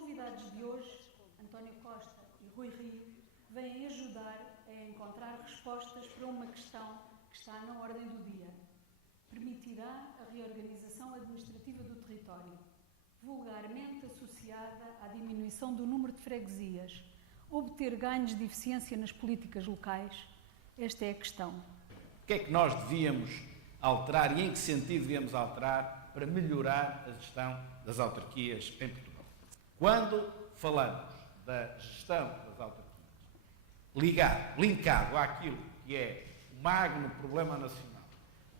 convidados de hoje, António Costa e Rui Rio, vêm ajudar a encontrar respostas para uma questão que está na ordem do dia. Permitirá a reorganização administrativa do território, vulgarmente associada à diminuição do número de freguesias, obter ganhos de eficiência nas políticas locais? Esta é a questão. O que é que nós devíamos alterar e em que sentido devíamos alterar para melhorar a gestão das autarquias em Portugal? Quando falamos da gestão das autarquias, linkado àquilo que é o magno problema nacional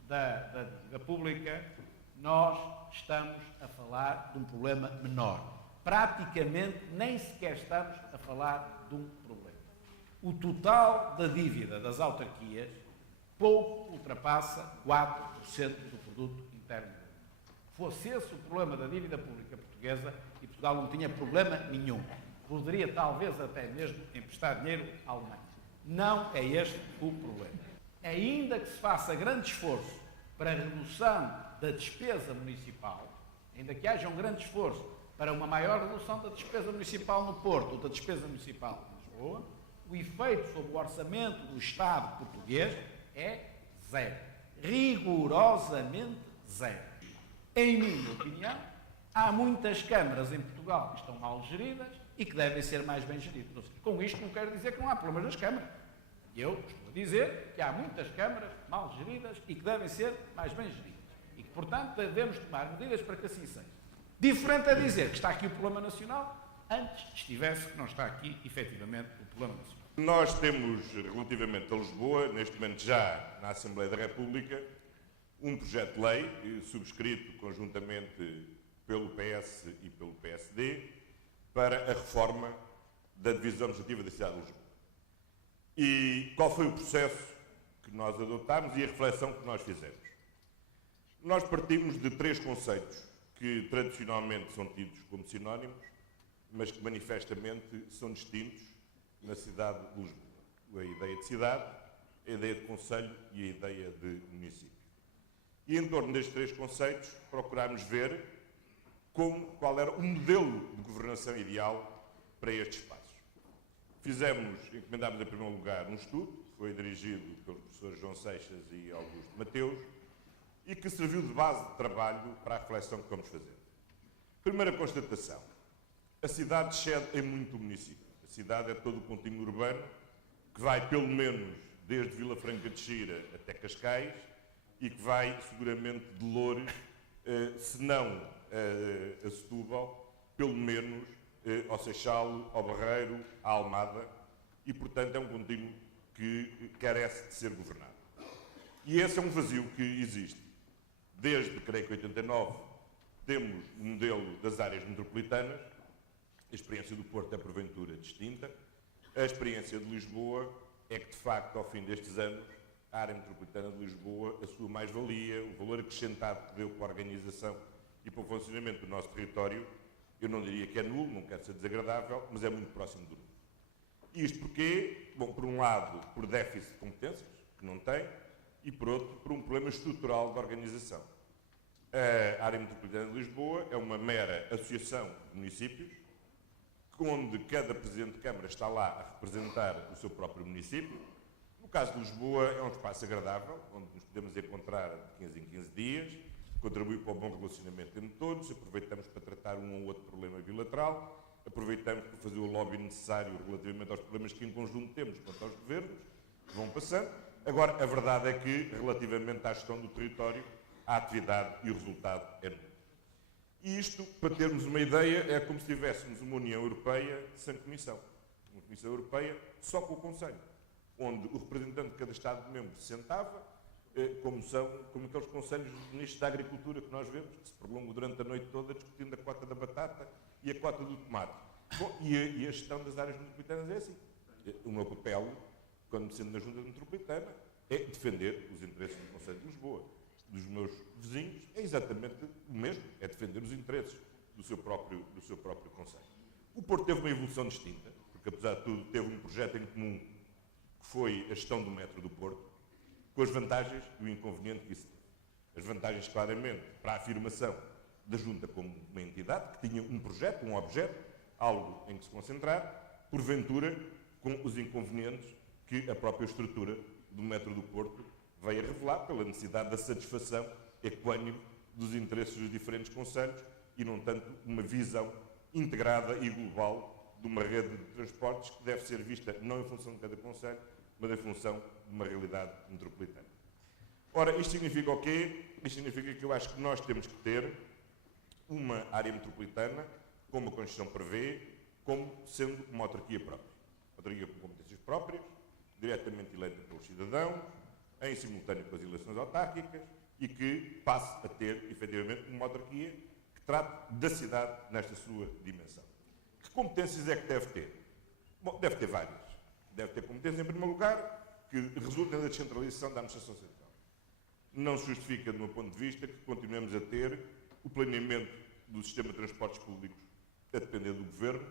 da dívida pública, nós estamos a falar de um problema menor. Praticamente nem sequer estamos a falar de um problema. O total da dívida das autarquias pouco ultrapassa 4% do produto interno brute. Fosse esse o problema da dívida pública portuguesa, e Portugal não tinha problema nenhum. Poderia talvez até mesmo emprestar dinheiro à Alemanha. Não é este o problema. Ainda que se faça grande esforço para a redução da despesa municipal, ainda que haja um grande esforço para uma maior redução da despesa municipal no Porto ou da despesa municipal em Lisboa, o efeito sobre o orçamento do Estado português é zero. Rigorosamente zero. Em minha opinião, há muitas câmaras em Portugal que estão mal geridas e que devem ser mais bem geridas. Com isto não quero dizer que não há problemas nas câmaras. Eu estou a dizer que há muitas câmaras mal geridas e que devem ser mais bem geridas. E que, portanto, devemos tomar medidas para que assim seja. Diferente é dizer que está aqui o problema nacional, antes estivesse que não está aqui, efetivamente, o problema nacional. Nós temos, relativamente a Lisboa, neste momento já na Assembleia da República, um projeto de lei subscrito conjuntamente pelo PS e pelo PSD para a reforma da divisão administrativa da cidade de Lisboa. E qual foi o processo que nós adotámos e a reflexão que nós fizemos? Nós partimos de três conceitos que tradicionalmente são tidos como sinónimos, mas que manifestamente são distintos na cidade de Lisboa. A ideia de cidade, a ideia de concelho e a ideia de município. E em torno destes três conceitos procurámos ver qual era o modelo de governação ideal para estes espaços. Encomendámos em primeiro lugar um estudo, que foi dirigido pelos professores João Seixas e Augusto Mateus, e que serviu de base de trabalho para a reflexão que vamos fazer. Primeira constatação: a cidade excede em muito o município. A cidade é todo o contínuo urbano, que vai pelo menos desde Vila Franca de Xira até Cascais, e que vai seguramente de Loures, se não a Setúbal, pelo menos ao Seixal, ao Barreiro, à Almada, e portanto é um contínuo que carece de ser governado. E esse é um vazio que existe. Desde, creio que 89, temos o modelo das áreas metropolitanas. A experiência do Porto é porventura distinta. A experiência de Lisboa é que, de facto, ao fim destes anos, a área metropolitana de Lisboa, a sua mais-valia, o valor acrescentado que deu para a organização e para o funcionamento do nosso território, eu não diria que é nulo, não quero ser desagradável, mas é muito próximo do nulo. E isto porquê? Bom, por um lado, por déficit de competências, que não tem, e por outro, por um problema estrutural de organização. A área metropolitana de Lisboa é uma mera associação de municípios, onde cada Presidente de Câmara está lá a representar o seu próprio município. No caso de Lisboa, é um espaço agradável, onde nos podemos encontrar de 15 em 15 dias, contribui para o bom relacionamento entre todos, aproveitamos para tratar um ou outro problema bilateral, aproveitamos para fazer o lobby necessário relativamente aos problemas que em conjunto temos quanto aos governos, que vão passando. Agora, a verdade é que, relativamente à gestão do território, a atividade e o resultado é nulo. E isto, para termos uma ideia, é como se tivéssemos uma União Europeia sem Comissão. Uma Comissão Europeia só com o Conselho, onde o representante de cada Estado-membro se sentava, como aqueles conselhos de ministros da Agricultura que nós vemos, que se prolongam durante a noite toda discutindo a cota da batata e a cota do tomate. Bom, e a gestão das áreas metropolitanas é assim. O meu papel, quando me sento na Junta Metropolitana, é defender os interesses do Conselho de Lisboa. Dos meus vizinhos, é exatamente o mesmo, é defender os interesses do seu próprio Conselho. O Porto teve uma evolução distinta, porque apesar de tudo teve um projeto em comum, que foi a gestão do metro do Porto, com as vantagens e o inconveniente que isso teve. As vantagens, claramente, para a afirmação da Junta como uma entidade, que tinha um projeto, um objeto, algo em que se concentrar, porventura com os inconvenientes que a própria estrutura do Metro do Porto veio a revelar pela necessidade da satisfação equânime dos interesses dos diferentes concelhos e não tanto uma visão integrada e global de uma rede de transportes que deve ser vista não em função de cada concelho, mas em função de uma realidade metropolitana. Ora, isto significa o quê? Isto significa que eu acho que nós temos que ter uma área metropolitana, como a Constituição prevê, como sendo uma autarquia própria. Uma autarquia com competências próprias, diretamente eleita pelos cidadãos, em simultâneo com as eleições autárquicas, e que passe a ter, efetivamente, uma autarquia que trate da cidade nesta sua dimensão. Que competências é que deve ter? Bom, deve ter várias. Deve ter competências, em primeiro lugar, que resultem da descentralização da administração central. Não se justifica, do meu ponto de vista, que continuemos a ter o planeamento do sistema de transportes públicos a depender do Governo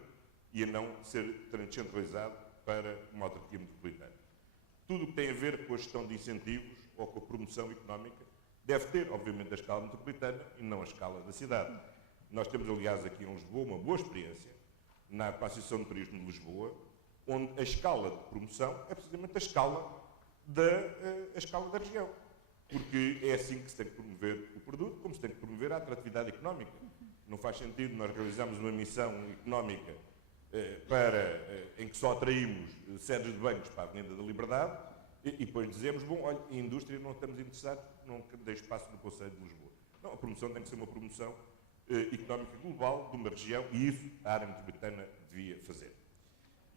e a não ser descentralizado para uma autarquia metropolitana. Tudo o que tem a ver com a gestão de incentivos ou com a promoção económica deve ter, obviamente, a escala metropolitana e não a escala da cidade. Nós temos, aliás, aqui em Lisboa uma boa experiência na Associação de Turismo de Lisboa, onde a escala de promoção é precisamente a escala da região. Porque é assim que se tem que promover o produto, como se tem que promover a atratividade económica. Não faz sentido nós realizarmos uma missão económica em que só atraímos sedes de bancos para a Avenida da Liberdade e depois dizemos, bom, olha, a indústria não estamos interessados, não deixe espaço no Conselho de Lisboa. Não, a promoção tem que ser uma promoção económica global de uma região e isso a área metropolitana devia fazer.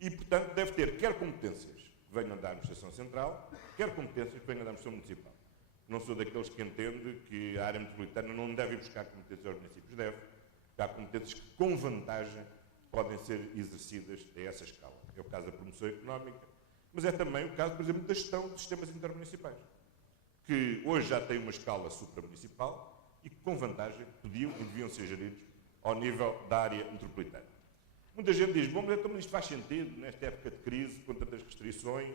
E, portanto, deve ter quer competências que venham da administração central, quer competências que venham da administração municipal. Não sou daqueles que entende que a área metropolitana não deve ir buscar competências aos municípios. Deve. Há competências que, com vantagem, podem ser exercidas a essa escala. É o caso da promoção económica, mas é também o caso, por exemplo, da gestão de sistemas intermunicipais, que hoje já têm uma escala supramunicipal e que, com vantagem, podiam e deviam ser geridos ao nível da área metropolitana. Muita gente diz, bom, mas então isto faz sentido, nesta época de crise, com tantas restrições,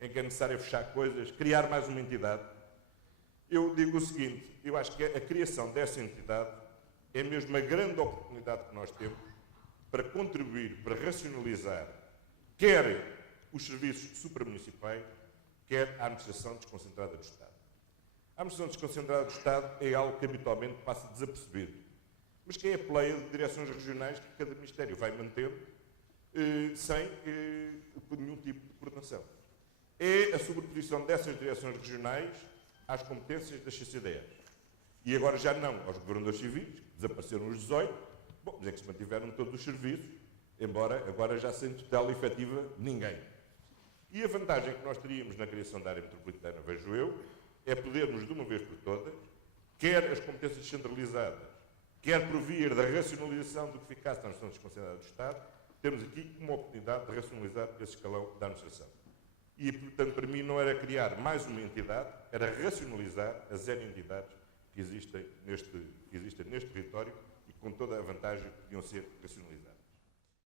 em que é necessário fechar coisas, criar mais uma entidade. Eu digo o seguinte, eu acho que a criação dessa entidade é mesmo a grande oportunidade que nós temos para contribuir, para racionalizar, quer os serviços supramunicipais, quer a administração desconcentrada do Estado. A administração desconcentrada do Estado é algo que habitualmente passa desapercebido, mas que é a pleia de direções regionais que cada Ministério vai mantendo sem nenhum tipo de coordenação. É a sobreposição dessas direções regionais às competências das CCDRs. E agora já não aos governadores civis, que desapareceram os 18, bom, mas é que se mantiveram todos os serviços, embora agora já sem tutela efetiva de ninguém. E a vantagem que nós teríamos na criação da área metropolitana, vejo eu, é podermos, de uma vez por todas, quer as competências descentralizadas, quer por via da racionalização do que ficasse na administração desconcentrada do Estado, temos aqui uma oportunidade de racionalizar esse escalão da administração. E, portanto, para mim não era criar mais uma entidade, era racionalizar as N entidades que existem neste território e com toda a vantagem que podiam ser racionalizadas.